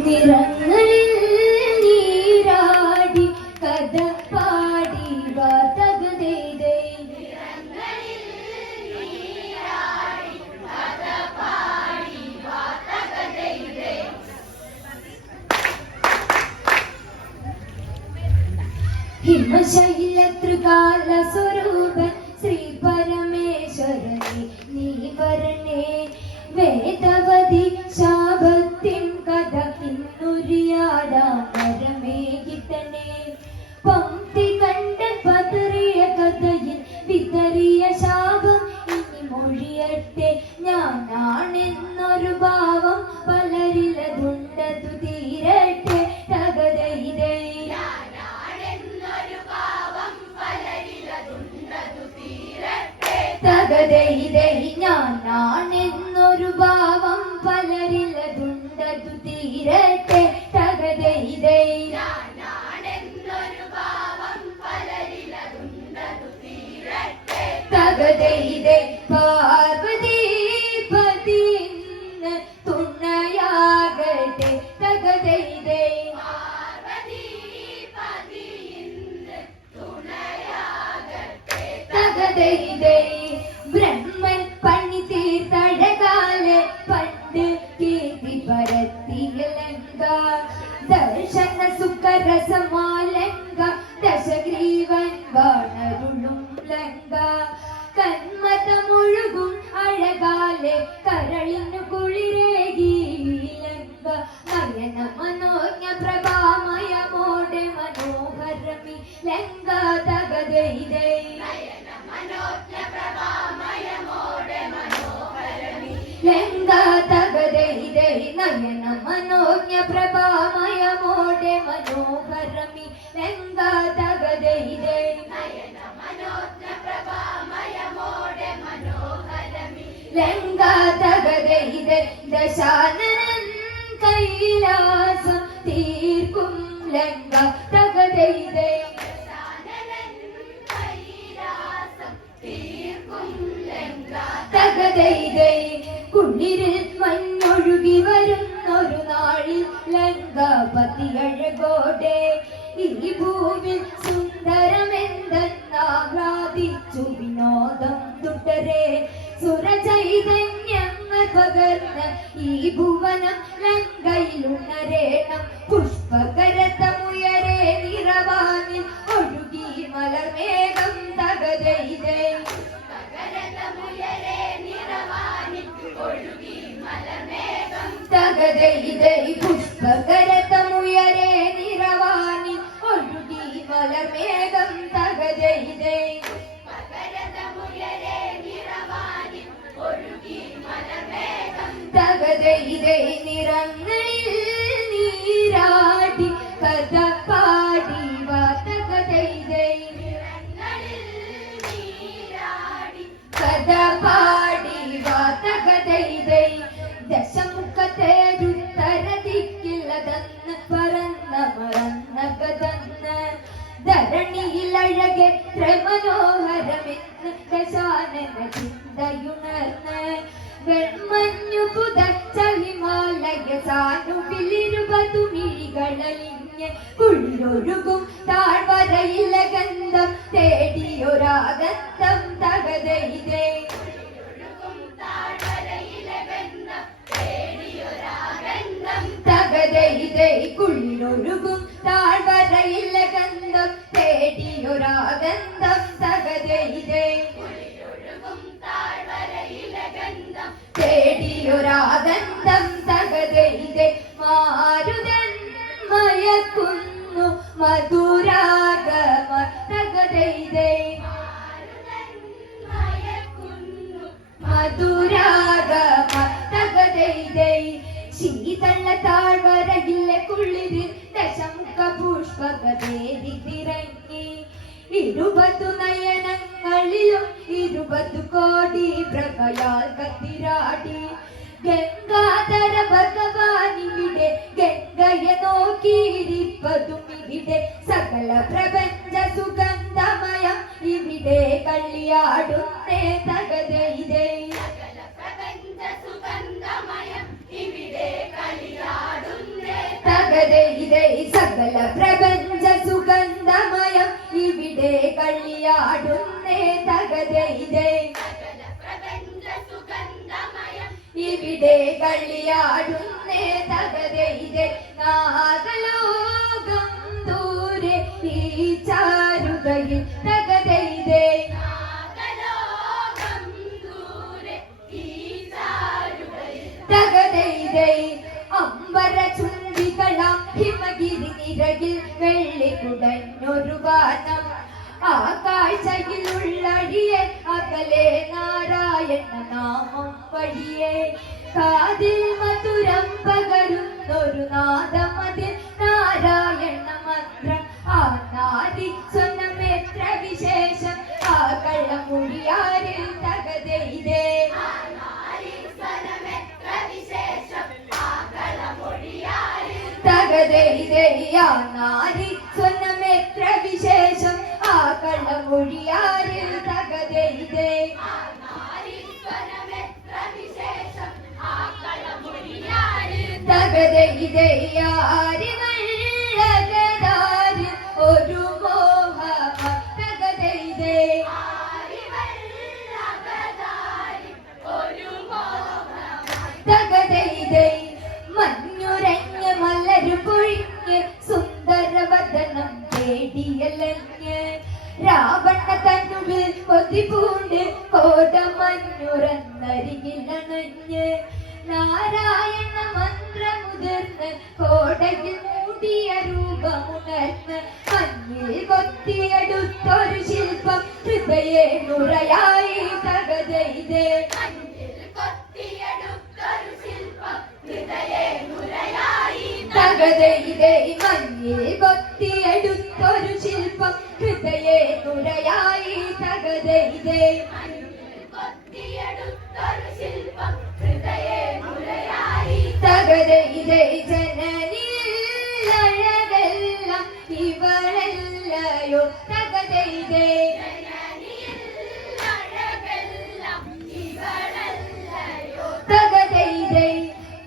നിറങ്ങളിൽ നീരാടി കഥ പാടി വാതകതേ ഹിമശൈലത്രികാല സ്വരൂപൻ ശ്രീ പരമേശ്വരനെ നീ വരണേ വേദവതി ശാപത്തിൻ കഥ ഇന്നുരിയാടാം വരമേകിട്ടണേ പങ്ക്തി കണ്ട പതറിയ കഥയിൽ വിതറിയ ശാപം ഇനി മൊഴിയട്ടെ ഞാനാണെന്നൊരു ഭാവം പലരിലതുണ്ടതു തീരട്ടെ തകതൈതൈ തകതൈതൈ ഞാനാണെന്നൊരു ഭാവം പലരിലതുണ്ടതു തീരട്ടെ തകതൈതൈ തകതൈതൈ പാർവതി പതിന്ന് തുണയാകട്ടെ തകതൈതൈ തകതൈതൈ ബ്രഹ്മൻ പണി തീർത്തഴകാലെ പണ്ട് കീർത്തി പരത്തിയ ലങ്ക ദർശന സുഖരസമാലങ്ക ദശഗ്രീവൻ വാണരുളും ലങ്ക കന്മതമൊഴുകും അഴകാലെ കരളിനു കുളിരേകി ലങ്ക നയന മനോജ്ഞ പ്രഭാമയമോടെ മനോഹരമി ലങ്ക തകതൈതൈ ലങ്ക തകതൈതൈ നയന മനോജ്ഞ പ്രഭാമയമോടെ മനോഹരമി ലങ്ക തകതൈതൈ ലങ്ക തകതൈതൈ ദശാനനൻ കൈലാസം തീർക്കും ലങ്ക തകതൈതൈ തകതൈതൈ കുളിരിൽ മഞ്ഞൊഴുകി വരുന്നൊരു നാളിൽ ലങ്കാപതി അഴകോടെ ഈ ഭൂവിൽ സുന്ദരമെന്തെന്നാഹ്ലാദിച്ചു വിനോദം തുടരെ സുരചൈതന്യങ്ങൾ പകർന്ന് ഈ ഭുവനം ലങ്കയിലുണരേണം പുഷ്പകരതമുയരെ നിറവാനിൽ ഒഴുകി മലർമേഘം തകതൈതൈ തകതൈതൈ പുഷ്പകരതമുയരെ നിറവാനിൽ ഒഴുകി മലർമേഘം തകതൈതൈ തകതൈതൈ നിറങ്ങളിൽ നീരാടി കഥ പാടി വാതകതൈതൈ കഥ പാടി വാതകതൈതൈ ദശമുഖത്തേരുത്തരതിക്കില്ലതെന്ന് പറന്ന മറന്ന കഥന്ന് ധരണിയിലഴകെ മനോഹരമെന്ന് ദശാനന ചിന്തയുണർന്ന് വെൺമഞ്ഞു പുതച്ച ഹിമാലയ സാനുവിലിരുപതു മിഴികളലിഞ്ഞ് കുളിരൊഴുകും താഴ്വരയില ഗന്ധം തേടിയൊരാഗന്ധം തകതൈതൈ തകതൈതൈ കുളിരൊഴുകും താഴ്വരയില ഗന്ധം തേടിയൊരാഗന്ധം തകതൈതൈ തേടിയൊരാഗന്ധം തകതൈതൈ മാരുതൻ മയക്കുന്നു മധുരാഗമ തകതൈതൈ മധുരാഗമ തകതൈതൈ ശീതള താഴ്വരയിലെ കുളിരിൽ ദശമുഖ പുഷ്പകതേരി തിരങ്ങി ഇരുപതു നയനങ്ങളിലും 20 കോടി പ്രകയാൽ കത്തിരാടി ഗംഗാധര ഭഗവാനിവിടെ ഗംഗയെ നോക്കിയിരിപ്പതും ഇവിടെ സകല പ്രപഞ്ച സുഗന്ധമയം ഇവിടെ കളിയാടുന്നേ തകതൈതൈ സകല പ്രപഞ്ച സുഗന്ധമയം ഇവിടെ കളിയാടുന്നേ തകതൈതൈ സകല പ്രപഞ്ച സുഗന്ധമയം ഇവിടെ കളിയാടുന്നേ തകതൈതൈ ഇവിടെ കളിയാടുന്നേ തകതൈതൈ നാഗലോകം ദൂരെ ഈ ചാരുകയിൽ തകതൈതൈ തകതൈതൈ അമ്പര ചുംബികളാം ഹിമഗിരി നിരകിൽ വെള്ളിക്കുടഞ്ഞൊരു ഗാനം ആ കാഴ്ചയിലുള്ളടിയെ അകലെ നാരായണ നാമം വഴിയെ കാതിൽ മധുരം പകരുന്നൊരു നാദമതിൽ നാരായണ മന്ത്രം ആ നാരി സ്വനമെത്ര വിശേഷം ആ കള്ളമൊഴിയാരിൽ തകതൈതേ തകതൈതൈ ആ നാരി സ്വനമെത്ര വിശേഷം ആ കള്ളമൊഴിയാരിൽ തകതൈതൈ തകതൈതൈ ആരിവള്ളകതാരിൽ ഒരു മോഹം തകതൈതൈ തകതൈതൈ മഞ്ഞുരഞ്ഞ് മലരു പൊഴിഞ്ഞ് സുന്ദരവദനം തേടിയലഞ്ഞ് രാവണ തന്നുവിൽ കൊതിപൂണ്ട് കോടമഞ്ഞുറന്നരികിലണഞ്ഞ് നാരായണ മന്ത്രമുതിർന്ന് കോടയിൽ മൂടിയ രൂപമുണർന്ന് മഞ്ഞിൽ കൊത്തിയെടുത്തൊരു ശില്പം ഹൃദയേ നുറയായി തകതൈതേ തകതൈതൈ മഞ്ഞിൽ കൊത്തിയെടുത്തൊരു ശില്പം ഹൃദയേ നുറയായി തകതൈതൈ തകതൈതൈ ജനനിലഴകെല്ലാം ഇവളല്ലയോ തകതൈതൈ തകതൈതൈ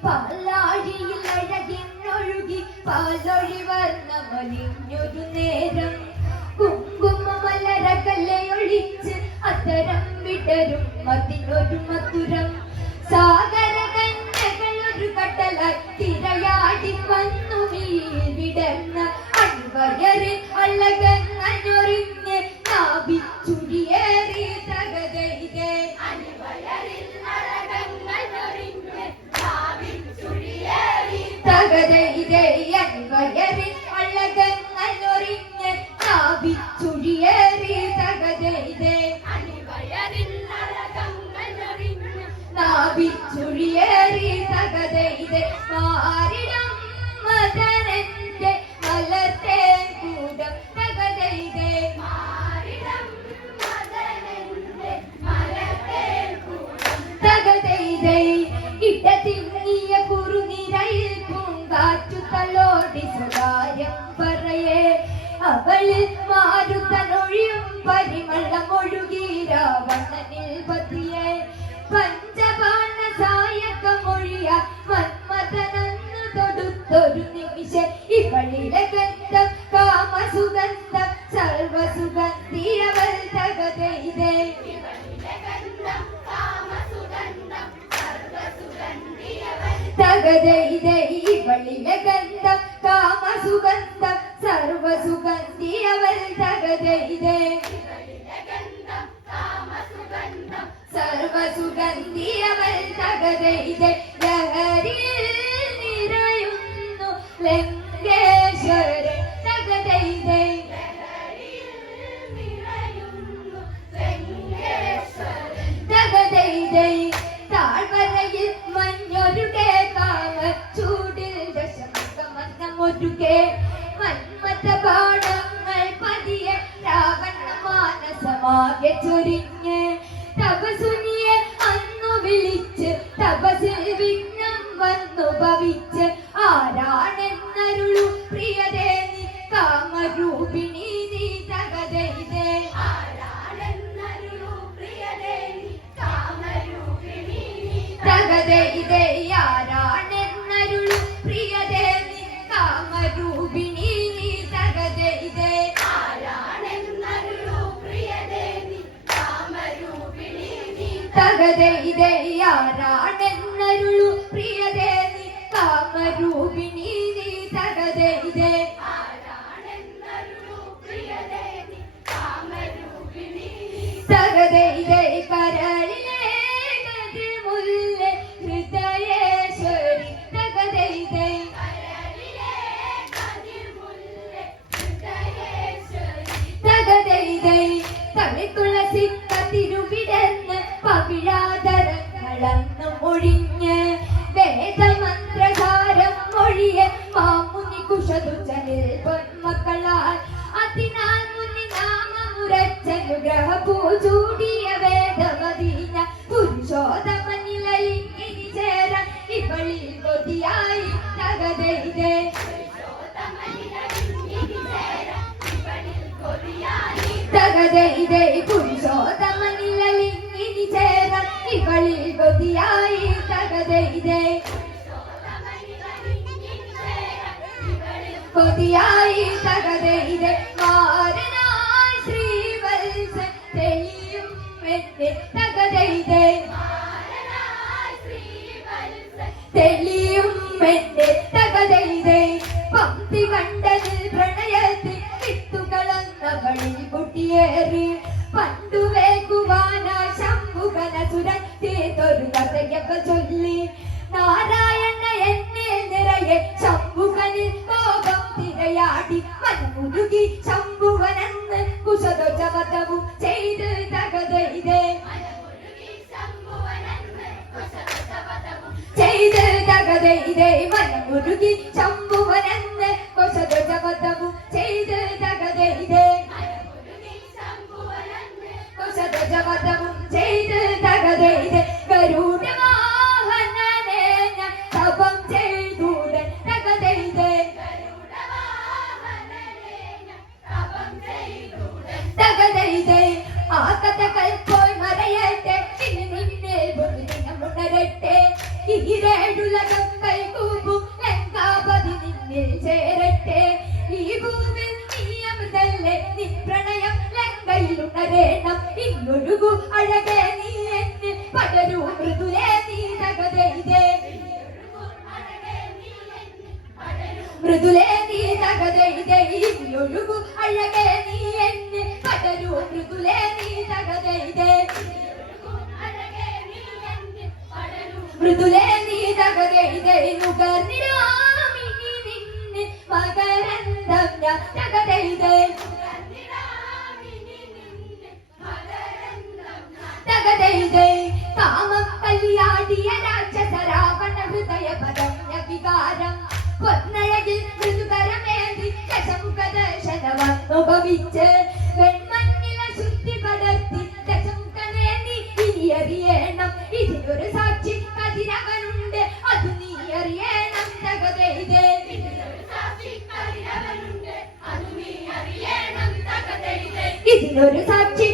പാലാഴിയിൽ അഴകിന്നൊഴുകി പാലൊഴി വർണ്ണമലിഞ്ഞൊരു നേരം കുങ്കുമമലരകലയൊഴിച്ച് അത്തരം വിടരും അതിനൊരു മധുരം സാഗര കന്യകളൊരു കടലായി തിരയാടി വന്നു വിടർന്ന അണിവയറിൽ അഴകങ്ങനൊറിഞ്ഞ് നാഭിച്ചുടിയേറി തകതൈതൈ തകതൈതൈ അണിവയറിൽ അഴകങ്ങനൊറിഞ്ഞ് നാഭിച്ചുടിയേറി തകതൈതൈ നാഭിച്ചുടിയേറി തകതൈതൈ മാറിടം മദനന്റെ മലർത്തേ കൂടം തകതൈതൈ തകതൈതൈ ഇടതിങ്ങിയ കുറുനിരയിൽ പൂങ്കാറ്റു തലോടി സ്വകാര്യം പറയേ അവളിൽ മാരുതനൊഴിയും പരിമളമൊഴുകി രാവണനിൽ പതിയെ പഞ്ചപാണ സായകമൊഴിയ മന്മഥനന്നു തൊടുത്തൊരു നിമിഷം ഇവളിലെ ഗന്ധം കാമസുഗന്ധം സർവസുഗന്ധിയവൾ തകതൈതൈ തകതൈതൈ ഇവളിലെ ഗന്ധം കാമസുഗന്ധം സർവസുഗന്ധിയവൾ തകതൈതൈ സർവസുഗന്ധിയവൾ തകതൈതൈ ലഹരിയിൽ നിറയുന്നു ലങ്കേശ്വരൻ തകതൈതൈ തകതൈതൈ താഴ്വരയിൽ മഞ്ഞൊരുകെ കാമ ചൂടിൽ ദശമുഖമന്നമൊരുകെ മന്മഥ ബാണങ്ങൾ പതിയെ രാവണ മാനസമാകെ ചൊരിഞ്ഞ് തപസുനിയെ അന്നു വിളിച്ച് തപസിൽ വിഘ്നം വന്നു ഭവിച്ച് ആരാണെന്നരുളു പ്രിയതേ നീ കാമരൂപിണി നീ തകതൈതൈ തകതൈതൈ ആരാണെന്നരുളു പ്രിയതേ നീ കാമ തകതൈതയാരാണെന്നരുളു പ്രിയതേ നീ കാമരൂപിണി നീ തകതൈതേ തകതൈതൈ കരളിലെ കതിർമുല്ലേ ഹൃദയേശ്വരി തകതൈതൈ തകതൈതൈ തളിത്തുളസി കതിരുവിടന്ന് പവിഴാതരങ്ങളന്ന് ഒഴിഞ്ഞ് വേദമന്ത്രസാരം മൊഴിയെ മാമുനി കുശതുചലിൽ പൊന്മക്കളാൽ അതിനാൽ മുനി നാമമുരച്ചനുഗ്രഹ പൂജൂടിയ വേദമദീന പുരുഷോത്തമനിലയിൽ ഇനി ചേരാൻ ഇവളിൽ കൊതിയായി തകതൈതേ തകതൈതൈ പുരുഷോത്തമനിലയിൽ ഇനി ചേരാൻ ഇവളിൽ കൊതിയായി തകതൈതേ കൊതിയായി തകതൈതേ മാരനായി ശ്രീവത്സൻ തെളിയും എന്നെ തകതൈതേ തെളിയും എന്നെ തകതൈതേ പംക്തി കണ്ടതിൽ പ്രണയത്തിൽ വിത്തുകളന്നവളിൽ കുട്ടിയേറി പണ്ടു വേഗുവാന ശംഭുകനസുരൻ തീർത്തൊരു കഥയൊക്കെ ചൊല്ലി നാരായണ എന്നെ നിറയെ ശംഭുകനിൽ കോപം തിരയാടി മനമുരുകി ശംഭുകനെന്ന് കുശദോജവധവും ചെയ്ത് തകതൈതേ ചെയ്ത് തകതൈതേ മനമുരുകി ശംഭുവനെന്ന് കുശദോജവധവും ചെയ്ത് തകതൈതേ കുശദോജവധവും ചെയ്ത് തകതൈതേ ഗരുഡവാഹനനെ ഞാൻ തപം ചെയ്തൂടൻ തകതൈതേ തകതൈതേ ആ കഥകൾ പോയി മറയട്ടെ ഇനി നിന്നിൽ ഉണരട്ടെ ഈരേഴുലകം കൈകൂപ്പും ലങ്കാപതി നിന്നിൽ ചേരട്ടെ ഈ ഭൂമിൽ നീ അമൃതല്ലേ നിൻ പ്രണയം ലങ്കയിൽ ഉണരേണം ഇന്നൊഴുകു അഴകേ നീ എന്നിൽ പടരൂ മൃദുലേ നീ തകതൈതേ മൃദുലേ നീ തകതൈതേ ഇന്നൊഴുകു അഴകേ നീ എന്നിൽ പടരൂ മൃദുലേ നീ തകതൈതേ മൃദുലേ നീ തകതൈതേ നുകർന്നിടാമിനി നിന്നെ മകരന്തം ഞാൻ തകതൈതേ തകതൈതേ കാമം കല്യാടിയ രാക്ഷസ രാവണ ഹൃദയ പദഞ്ഞ വികാരം പൊന്നഴകിൽ മൃദുകരമേന്തി ദശമുഖദർശന വന്നുഭവിച്ച് വെൺമണ്ണില ശുദ്ധി പടർത്തി ദശമുഖനെ നീ ഇനി അറിയണം ഇതിനൊരു സാക്ഷി കതിരവനുണ്ട് അത് നീ അറിയണം തകതൈതേ ഇതിനൊരു സാക്ഷി